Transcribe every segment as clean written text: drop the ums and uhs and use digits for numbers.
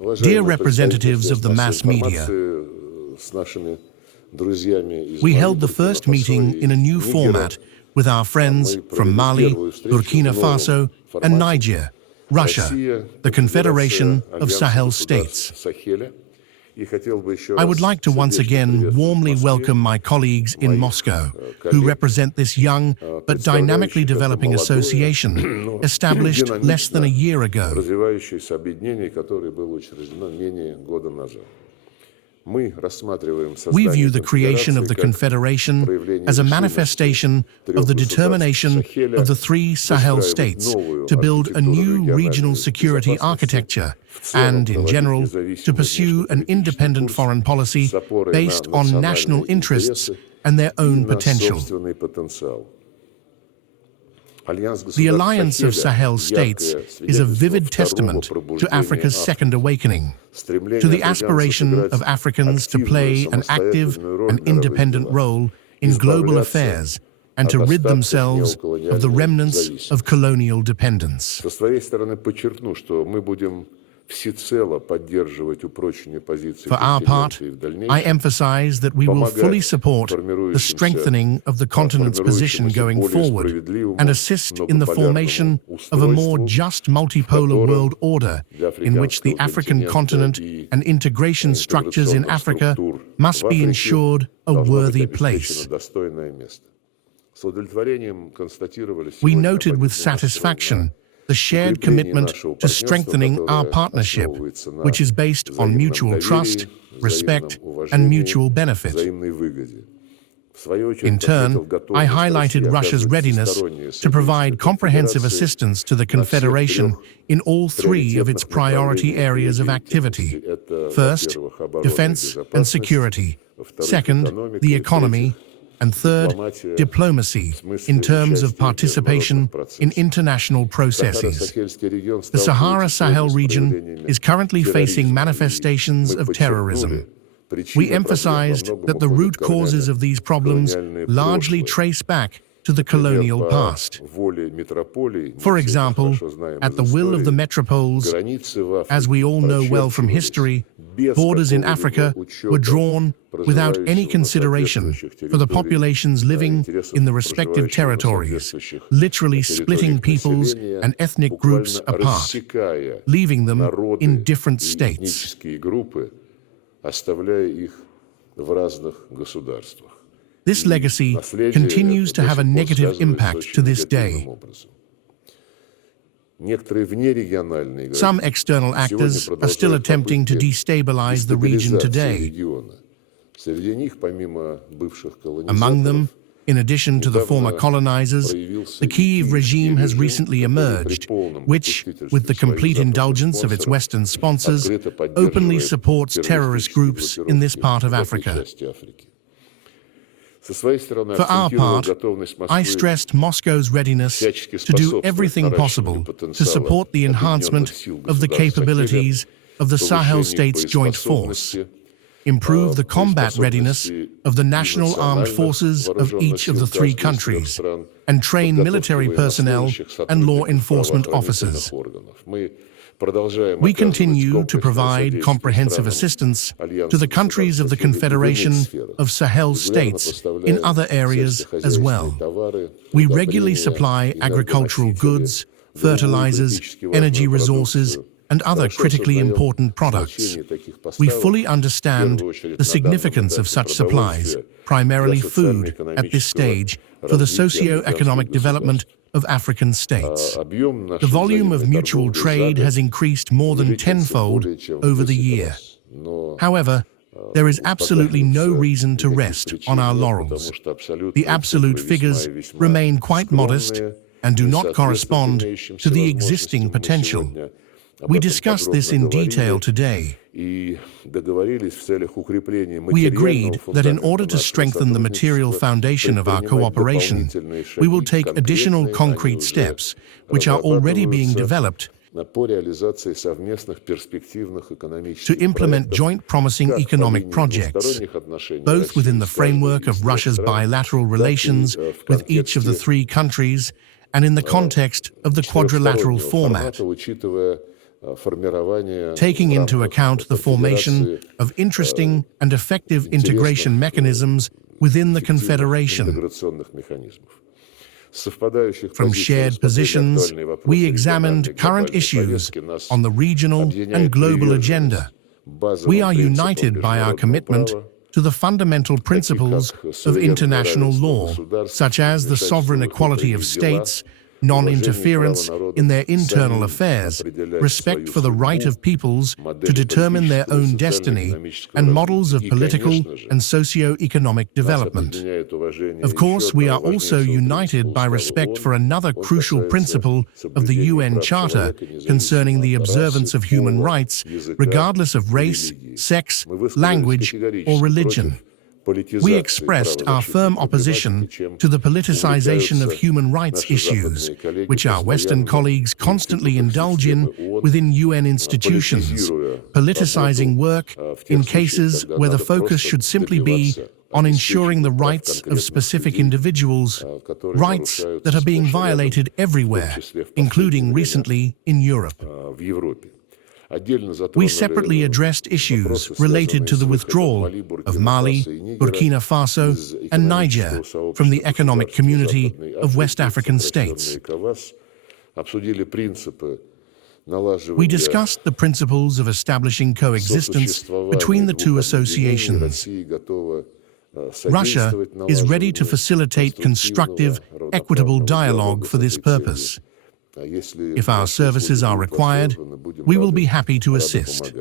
Dear representatives of the mass media, we held the first meeting in a new format with our friends from Mali, Burkina Faso, and Niger, Russia, the Confederation of Sahel States. I would like to once again warmly welcome my colleagues in Moscow, who represent this young but dynamically developing association, established less than a year ago. We view the creation of the Confederation as a manifestation of the determination of the three Sahel states to build a new regional security architecture and, in general, to pursue an independent foreign policy based on national interests and their own potential. The Alliance of Sahel States is a vivid testament to Africa's second awakening, to the aspiration of Africans to play an active and independent role in global affairs and to rid themselves of the remnants of colonial dependence. For our part, I emphasize that we will fully support the strengthening of the continent's position going forward and assist in the formation of a more just multipolar world order in which the African continent and integration structures in Africa must be ensured a worthy place. We noted with satisfaction the shared commitment to strengthening our partnership, which is based on mutual trust, respect, and mutual benefit. In turn, I highlighted Russia's readiness to provide comprehensive assistance to the Confederation in all three of its priority areas of activity. First, defense and security. Second, the economy. And third, diplomacy in terms of participation in international processes. The Sahara-Sahel region is currently facing manifestations of terrorism. We emphasized that the root causes of these problems largely trace back to the colonial past. For example, at the will of the metropoles, as we all know well from history, borders in Africa were drawn without any consideration for the populations living in the respective territories, literally splitting peoples and ethnic groups apart, leaving them in different states. This legacy continues to have a negative impact to this day. Some external actors are still attempting to destabilize the region today. Among them, in addition to the former colonizers, the Kyiv regime has recently emerged, which, with the complete indulgence of its Western sponsors, openly supports terrorist groups in this part of Africa. For our part, I stressed Moscow's readiness to do everything possible to support the enhancement of the capabilities of the Sahel States Joint Force, improve the combat readiness of the national armed forces of each of the three countries, and train military personnel and law enforcement officers. We continue to provide comprehensive assistance to the countries of the Confederation of Sahel States in other areas as well. We regularly supply agricultural goods, fertilizers, energy resources, and other critically important products. We fully understand the significance of such supplies, primarily food, at this stage, for the socio-economic development of African states. The volume of mutual trade has increased more than tenfold over the year. However, there is absolutely no reason to rest on our laurels. The absolute figures remain quite modest and do not correspond to the existing potential. We discussed this in detail today. We agreed that in order to strengthen the material foundation of our cooperation, we will take additional concrete steps, which are already being developed, to implement joint promising economic projects, both within the framework of Russia's bilateral relations with each of the three countries and in the context of the quadrilateral format. taking into account the formation of interesting and effective integration mechanisms within the Confederation. From shared positions, we examined current issues on the regional and global agenda. We are united by our commitment to the fundamental principles of international law, such as the sovereign equality of states, non-interference in their internal affairs, respect for the right of peoples to determine their own destiny, and models of political and socio-economic development. Of course, we are also united by respect for another crucial principle of the UN Charter concerning the observance of human rights, regardless of race, sex, language, or religion. We expressed our firm opposition to the politicization of human rights issues, which our Western colleagues constantly indulge in within UN institutions, politicizing work in cases where the focus should simply be on ensuring the rights of specific individuals, rights that are being violated everywhere, including recently in Europe. We separately addressed issues related to the withdrawal of Mali, Burkina Faso, and Niger from the Economic Community of West African States. We discussed the principles of establishing coexistence between the two associations. Russia is ready to facilitate constructive, equitable dialogue for this purpose. If our services are required, we will be happy to assist.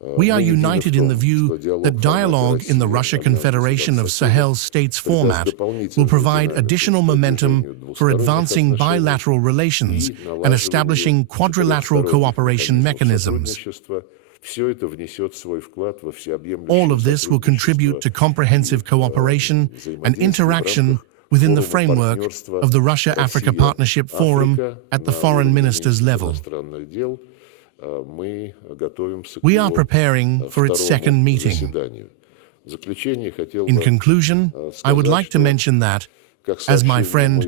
We are united in the view that dialogue in the Russia Confederation of Sahel States format will provide additional momentum for advancing bilateral relations and establishing quadrilateral cooperation mechanisms. All of this will contribute to comprehensive cooperation and interaction within the framework of the Russia-Africa Partnership Forum at the foreign ministers' level. We are preparing for its second meeting. In conclusion, I would like to mention that, as my friend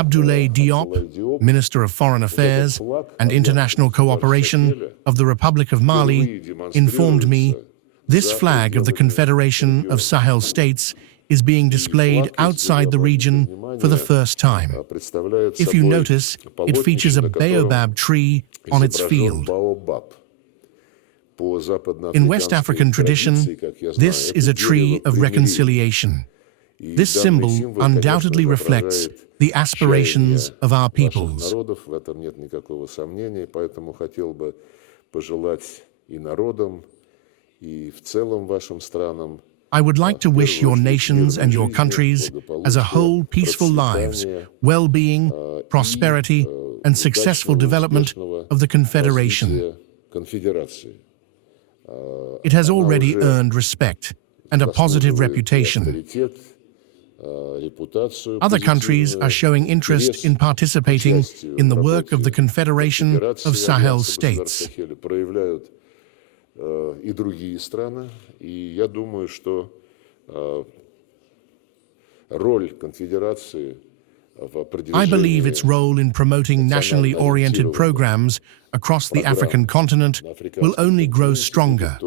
Abdoulaye Diop, Minister of Foreign Affairs and International Cooperation of the Republic of Mali, informed me, this flag of the Confederation of Sahel States is being displayed outside the region for the first time. If you notice, it features a baobab tree on its field. In West African tradition, this is a tree of reconciliation. This symbol undoubtedly reflects the aspirations of our peoples. I would like to wish your nations and your countries as a whole peaceful lives, well-being, prosperity, and successful development of the Confederation. It has already earned respect and a positive reputation. Other countries are showing interest in participating in the work of the Confederation of Sahel States. И другие страны, и я думаю, что роль конфедерации в определении I believe its role in promoting nationally oriented programs across the African continent will only grow stronger.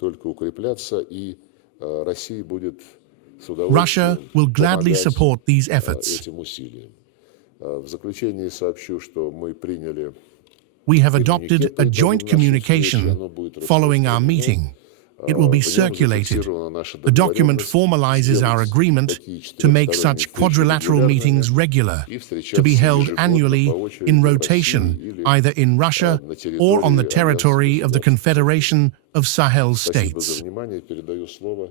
только укрепляться, и Россия будет с Russia will gladly support these efforts. этим усилиям. В заключение сообщу, что мы приняли We have adopted a joint communication following our meeting. It will be circulated. The document formalizes our agreement to make such quadrilateral meetings regular, to be held annually in rotation, either in Russia or on the territory of the Confederation of Sahel States. Спасибо за внимание. Передаю слово